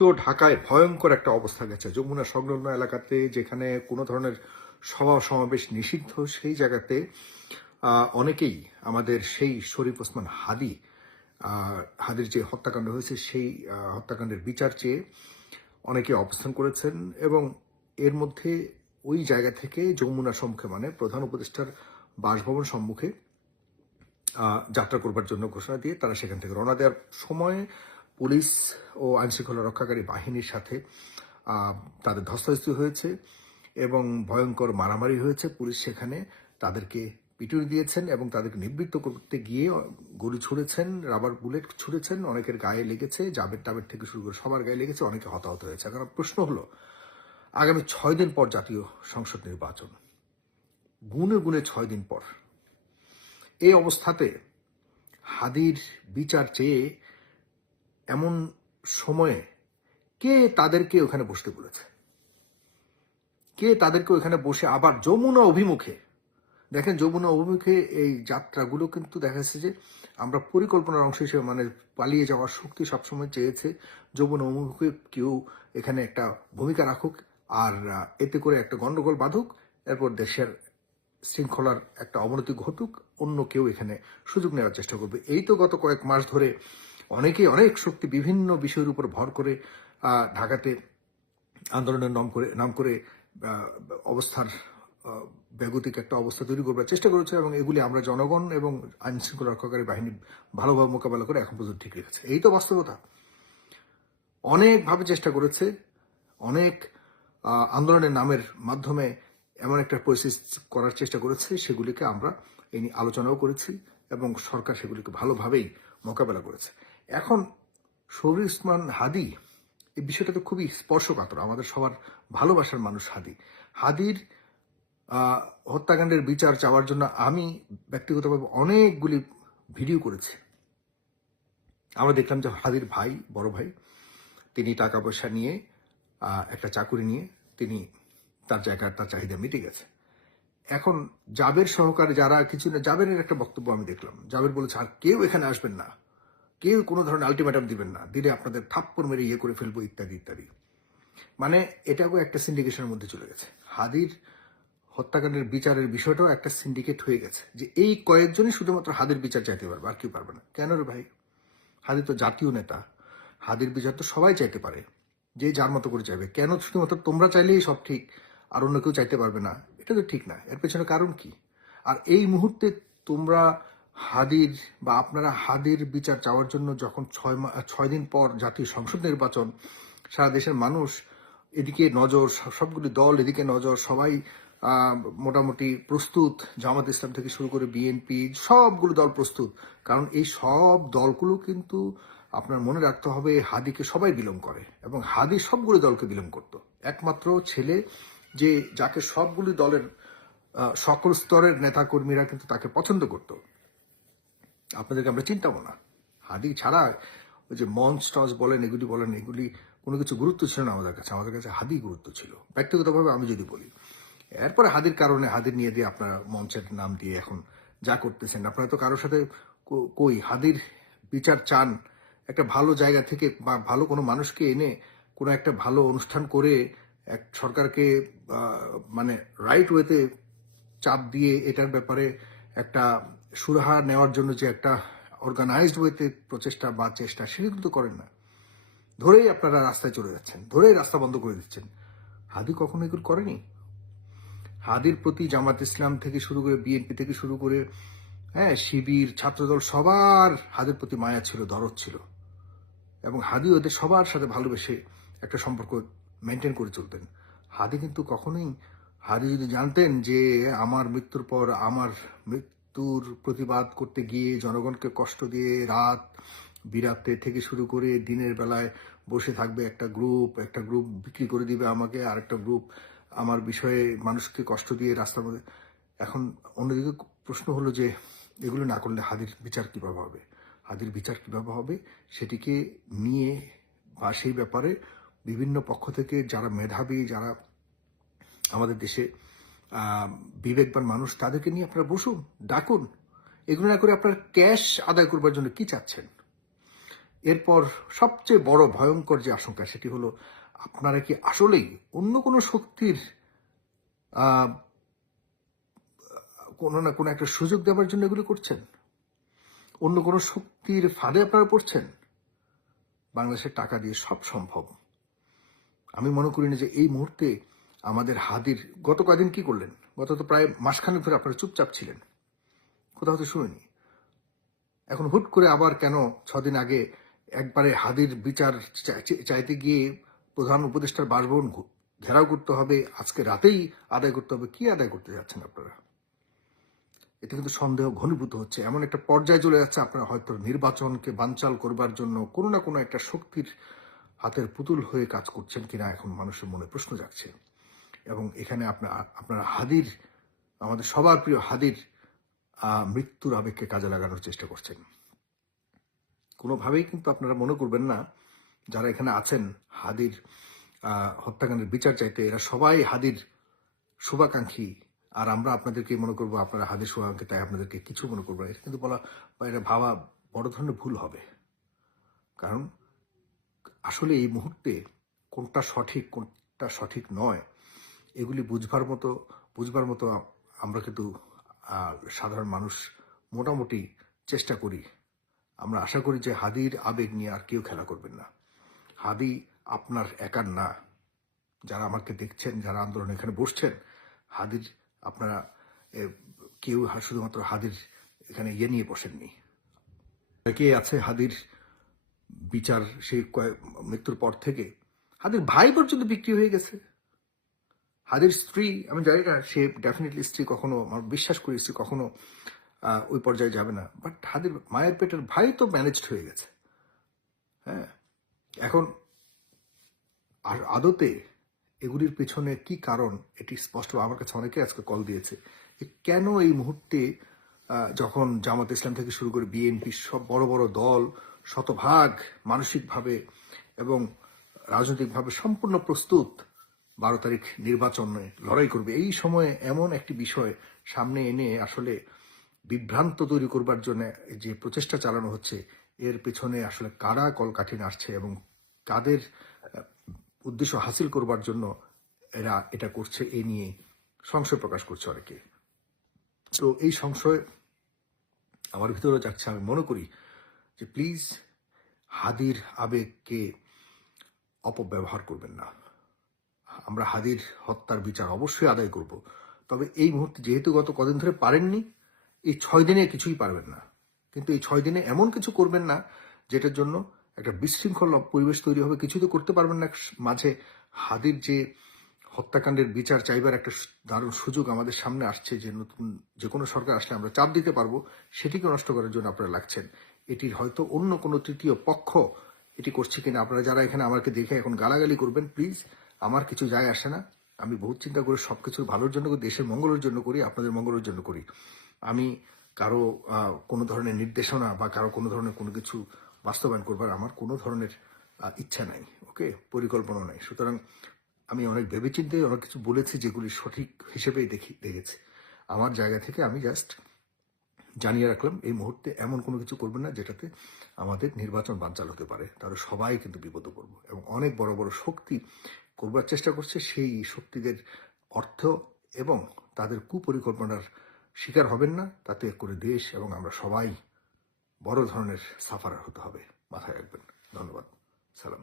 তো ঢাকায় ভয়ঙ্কর একটা অবস্থা গেছে যমুনা সংলগ্ন এলাকাতে, যেখানে কোনো ধরনের সভা সমাবেশ নিষিদ্ধ। সেই জায়গাতে অনেকেই আমাদের সেই শরীফ ওসমান হাদির যে হত্যাকাণ্ড হয়েছে সেই হত্যাকাণ্ডের বিচার চেয়ে অনেকে অবস্থান করেছেন, এবং এর মধ্যে ওই জায়গা থেকে যমুনা সম্মুখে, মানে প্রধান উপদেষ্টার বাসভবন সম্মুখে যাত্রা করবার জন্য ঘোষণা দিয়ে তারা সেখান থেকে রওনা দেওয়ার সময় পুলিশ ও আইনশৃঙ্খলা রক্ষাকারী বাহিনীর সাথে তাদের ধস্তাধস্তি হয়েছে এবং ভয়ঙ্কর মারামারি হয়েছে। পুলিশ সেখানে তাদেরকে পিটুনি দিয়েছেন এবং তাদেরকে নিবৃত্ত করতে গিয়ে গুলি ছুড়েছেন, রাবার বুলেট ছুড়েছেন, অনেকের গায়ে লেগেছে, জাবের টাবের থেকে শুরু করে সবার গায়ে লেগেছে, অনেকে হতাহত হয়েছে। কারণ প্রশ্ন হলো, আগামী 6 দিন পর জাতীয় সংসদ নির্বাচন, গুনে গুনে 6 দিন পর। এই অবস্থাতে হাদির বিচার চেয়ে এমন সময়ে কে তাদেরকে ওখানে বসতে বলেছে? কে তাদেরকে ওখানে বসে আবার যমুনা অভিমুখে, দেখেন যমুনা অভিমুখে এই যাত্রাগুলো কিন্তু দেখা যাচ্ছে যে আমরা পরিকল্পনার অংশ হিসেবে, মানে পালিয়ে যাওয়ার শক্তি সবসময় চেয়েছে যমুনা অভিমুখে কেউ এখানে একটা ভূমিকা রাখুক, আর এতে করে একটা গন্ডগোল বাঁধুক, এরপর দেশের শৃঙ্খলার একটা অবনতি ঘটুক, অন্য কেউ এখানে সুযোগ নেওয়ার চেষ্টা করবে। এই তো গত কয়েক মাস ধরে অনেকেই অনেক শক্তি বিভিন্ন বিষয়ের উপর ভর করে ঢাকাতে আন্দোলনের নাম করে অবস্থার ব্যাগতিক একটা অবস্থা তৈরি করবার চেষ্টা করেছে, এবং এগুলি আমরা জনগণ এবং আইন শৃঙ্খলা রক্ষাকারী বাহিনী ভালোভাবে মোকাবেলা করে এখন পর্যন্ত ঠিক রেখেছে। এই তো বাস্তবতা। অনেকভাবে চেষ্টা করেছে, অনেক আন্দোলনের নামের মাধ্যমে এমন একটা পরিস্থিতি করার চেষ্টা করেছে, সেগুলিকে আমরা এই নিয়ে আলোচনাও করেছি এবং সরকার সেগুলিকে ভালোভাবেই মোকাবেলা করেছে। এখন শরীফ ওসমান হাদি, এই বিষয়টা তো খুবই স্পর্শকাতর, আমাদের সবার ভালোবাসার মানুষ হাদির হত্যাকাণ্ডের বিচার চাওয়ার জন্য আমি ব্যক্তিগতভাবে অনেকগুলি ভিডিও করেছি। আমরা দেখলাম যে হাদির ভাই, বড় ভাই, তিনি টাকা পয়সা নিয়ে একটা চাকুরি নিয়ে তিনি তার জায়গায় তার চাহিদা মিটে গেছে। এখন জাবের সহকারে যারা কিছু না, জাবেরের একটা বক্তব্য আমি দেখলাম, জাবের বলেছে আর কেউ এখানে আসবেন না, কেউ কোনো ধরনের আলটিমেটাম দিবেন না, দিলে আপনাদের থাপ্পড় মেরে ইয়ে করে ফেলবো ইত্যাদি ইত্যাদি। মানে এটাও একটা সিন্ডিকেশনের মধ্যে চলে গেছে। হাদির হত্যাকাণ্ডের বিচারের বিষয়টাও একটা সিন্ডিকেট হয়ে গেছে, যে এই কয়েকজনই শুধুমাত্র হাদির বিচার চাইতে পারবে, আর কেউ পারবে না। কেন রে ভাই? হাদি তো জাতীয় নেতা, হাদির বিচার তো সবাই চাইতে পারে, যে যার মতো করে চাইবে। কেন শুধুমাত্র তোমরা চাইলেই সব ঠিক আর অন্য কেউ চাইতে পারবে না? এটা তো ঠিক না। এর পেছনে কারণ কি? আর এই মুহূর্তে তোমরা হাদির বা আপনারা হাদির বিচার চাওয়ার জন্য যখন 6 দিন পর জাতীয় সংসদ নির্বাচন, সারা দেশের মানুষ এদিকে নজর, সবগুলি দল এদিকে নজর, সবাই মোটামুটি প্রস্তুত, জামাত ইসলাম থেকে শুরু করে বিএনপি, সবগুলো দল প্রস্তুত। কারণ এই সব দলগুলো কিন্তু আপনার মনে রাখতে হবে হাদিকে সবাই বিলং করে, এবং হাদি সবগুলো দলকে বিলং করত। একমাত্র ছেলে যে যাকে সবগুলি দলের সকল স্তরের নেতাকর্মীরা কিন্তু তাকে পছন্দ করত। আপনাদেরকে আমরা চিন্তাও না। হাদি ছাড়া ওই যে মঞ্চ টঞ্চ বলেন, এগুলি বলেন, এগুলি কোনো কিছু গুরুত্ব ছিল না আমাদের কাছে। আমাদের কাছে হাদি গুরুত্ব ছিল, ব্যক্তিগতভাবে আমি যদি বলি। এরপরে হাদির কারণে হাদির নিয়ে দিয়ে আপনারা মঞ্চের নাম দিয়ে এখন যা করতেছেন, আপনারা তো কারোর সাথে কই হাদির বিচার চান একটা ভালো জায়গা থেকে, বা ভালো কোনো মানুষকে এনে কোনো একটা ভালো অনুষ্ঠান করে এক সরকারকে মানে রাইট ওয়েতে চাপ দিয়ে এটার ব্যাপারে একটা সুরাহা নেওয়ার জন্য যে একটা অর্গানাইজড ওয়েতে প্রচেষ্টা বা চেষ্টা, সেটা কিন্তু করেন না। ধরেই আপনারা রাস্তায় চলে যাচ্ছেন, ধরেই রাস্তা বন্ধ করে দিচ্ছেন। হাদি কখনো এগুলো করেনি। হাদির প্রতি জামাত ইসলাম থেকে শুরু করে বিএনপি থেকে শুরু করে শিবির, ছাত্রদল, সবার হাদির প্রতি মায়া ছিল, দরদ ছিল, এবং হাদি ওদের সবার সাথে ভালোবেসে একটা সম্পর্ক মেনটেন করে চলতেন। হাদি কিন্তু কখনোই, হাদি যদি জানতেন যে আমার মৃত্যুর পর আমার মৃত্যুর প্রতিবাদ করতে গিয়ে জনগণকে কষ্ট দিয়ে রাত বিরাতে থেকে শুরু করে দিনের বেলায় বসে থাকবে একটা গ্রুপ বিক্রি করে দিবে আমাকে, আর একটা গ্রুপ আমার বিষয়ে মানুষকে কষ্ট দিয়ে রাস্তার মধ্যে। এখন অন্যদিকে প্রশ্ন হলো যে এগুলো না করলে হাদির বিচার কিভাবে হবে? হাদির বিচার কিভাবে হবে সেটিকে নিয়ে বা সেই ব্যাপারে বিভিন্ন পক্ষ থেকে যারা মেধাবী, যারা আমাদের দেশে বিবেকবান মানুষ, তাদেরকে নিয়ে আপনারা বসুন, ডাকুন। এগুলো না করে আপনারা ক্যাশ আদায় করবার জন্য কি চাচ্ছেন? এরপর সবচেয়ে বড় ভয়ঙ্কর যে আশঙ্কা সেটি হলো, আপনারা কি আসলেই অন্য কোনো শক্তির আহ, কোনো না কোনো একটা সুযোগ দেওয়ার জন্য এগুলি করছেন? অন্য কোনো শক্তির ফাঁদে আপনারা পড়ছেন? বাংলাদেশের টাকা দিয়ে সব সম্ভব। আমি মনে করি না যে এই মুহূর্তে আমাদের হাদির গত কয়দিন কি করলেন, গত তো প্রায় মাসখানেক ধরে আপনারা চুপচাপ ছিলেন, কোথাও তো শুনিনি। এখন হুট করে আবার কেন 6 দিন আগে একবারে হাদির বিচার চাইতে গিয়ে প্রধান উপদেষ্টার বাসভবন ঘেরাও করতে হবে, আজকে রাতেই আদায় করতে হবে? কি আদায় করতে যাচ্ছেন আপনারা? এতে কিন্তু সন্দেহ ঘনীভূত হচ্ছে, এমন একটা পর্যায়ে চলে যাচ্ছে আপনারা হয়তো নির্বাচনকে বানচাল করবার জন্য কোনো না কোনো একটা শক্তির হাতের পুতুল হয়ে কাজ করছেন কিনা এখন মানুষের মনে প্রশ্ন জাগছে। এবং এখানে আপনারা হাদির, আমাদের সবার প্রিয় হাদির মৃত্যুর আবেগকে কাজে লাগানোর চেষ্টা করছেন। কোনোভাবেই কিন্তু আপনারা মনে করবেন না যারা এখানে আছেন হাদির হত্যাকাণ্ডের বিচার চাইতে, এরা সবাই হাদির শুভাকাঙ্ক্ষী, আর আমরা আপনাদেরকে মনে করবো আপনারা হাদির শুভাকাঙ্ক্ষী, তাই আপনাদেরকে কিছু মনে করবো, এটা কিন্তু বলা বা এটা ভাবা বড় ধরনের ভুল হবে। কারণ আসলে এই মুহূর্তে কোনটা সঠিক নয় এগুলি বুঝবার মতো আমরা কিন্তু সাধারণ মানুষ মোটামুটি চেষ্টা করি। আমরা আশা করি যে হাদির আবেগ নিয়ে আর কেউ খেলা করবেন না। হাদি আপনার একার না, যারা আমাকে দেখছেন, যারা আন্দোলন এখানে বসছেন, হাদির আপনারা কেউ শুধুমাত্র হাদির এখানে নিয়ে বসেননি। কে আছে হাদির বিচার সেই মৃত্যুর পর থেকে হাদির ভাই পর্যন্ত বিক্রি হয়ে গেছে। হাদির স্ত্রী, আমি জানি না সে ডেফিনেটলি স্ত্রী কখনো, আমার বিশ্বাস করি স্ত্রী কখনো ওই পর্যায়ে যাবে না, বাট হাদির মায়ের পেটের ভাই তো ম্যানেজড হয়ে গেছে। হ্যাঁ, এখন আর আদতে এগুলির পেছনে কি কারণ এটি স্পষ্ট। আমার কাছে অনেকে আজকে কল দিয়েছে কেন এই মুহূর্তে যখন জামাত ইসলাম থেকে শুরু করে বিএনপি সব বড় বড় দল শতভাগ মানসিকভাবে এবং রাজনৈতিকভাবে সম্পূর্ণ প্রস্তুত 12 তারিখ নির্বাচনে লড়াই করবে, এই সময়ে এমন একটি বিষয় সামনে এনে আসলে বিভ্রান্ত তৈরি করবার জন্য যে প্রচেষ্টা চালানো হচ্ছে, এর পেছনে আসলে কারা কলকাঠি নাড়ছে এবং কাদের উদ্দেশ্য হাসিল করবার জন্য এরা এটা করছে, এই নিয়ে সংশয় প্রকাশ করছে অনেকে। তো এই সংশয় আমার ভিতরে যাচ্ছে। আমি মনে করি যে প্লিজ হাদির আবেগকে অপব্যবহার করবেন না। আমরা হাদির হত্যার বিচার অবশ্যই আদায় করব, তবে এই মুহূর্তে যেহেতু গত কদিন ধরে পারেননি, এই 6 দিনে কিছুই পারবেন না। কিন্তু এই 6 দিনে এমন কিছু করবেন না যেটার জন্য একটা বিশৃঙ্খল পরিবেশ তৈরি হবে। কিছু তো করতে পারবেন না মাঝে। হাদির যে হত্যাকাণ্ডের বিচার চাইবার একটা দারুণ সুযোগ আমাদের সামনে আসছে, যে নতুন যে কোনো সরকার আসলে আমরা চাপ দিতে পারবো, সেটিকে নষ্ট করার জন্য আপনারা লাগছেন। এটির হয়তো অন্য কোনো তৃতীয় পক্ষ এটি করছে কিনা। আপনারা যারা এখানে আমাকে দেখে এখন গালাগালি করবেন, প্লিজ, আমার কিছু যায় আসে না। আমি বহুত চিন্তা করে সবকিছু ভালোর জন্য করি, দেশের মঙ্গলের জন্য করি, আপনাদের মঙ্গলের জন্য করি। আমি কারো কোনো ধরনের নির্দেশনা বা কারো কোনো ধরনের কোনো কিছু বাস্তবায়ন করবার আমার কোনো ধরনের ইচ্ছা নাই, ওকে, পরিকল্পনা নাই। সুতরাং আমি অনেক ভেবেচিন্তে অনেক কিছু বলেছি যেগুলি সঠিক হিসেবেই দেখেছি। আমার জায়গা থেকে আমি জাস্ট জানিয়ে রাখলাম এই মুহূর্তে এমন কোনো কিছু করবেন না যেটাতে আমাদের নির্বাচন বানচাল হতে পারে, তাহলে সবাই কিন্তু বিপদে পড়বো। এবং অনেক বড় বড় শক্তি করবার চেষ্টা করছে, সেই শক্তিদের অর্থ এবং তাদের কুপরিকল্পনার শিকার হবেন না, তাতে করে দেশ এবং আমরা সবাই বড় ধরনের সাফারার হতে হবে, মাথায় রাখবেন। ধন্যবাদ, সালাম।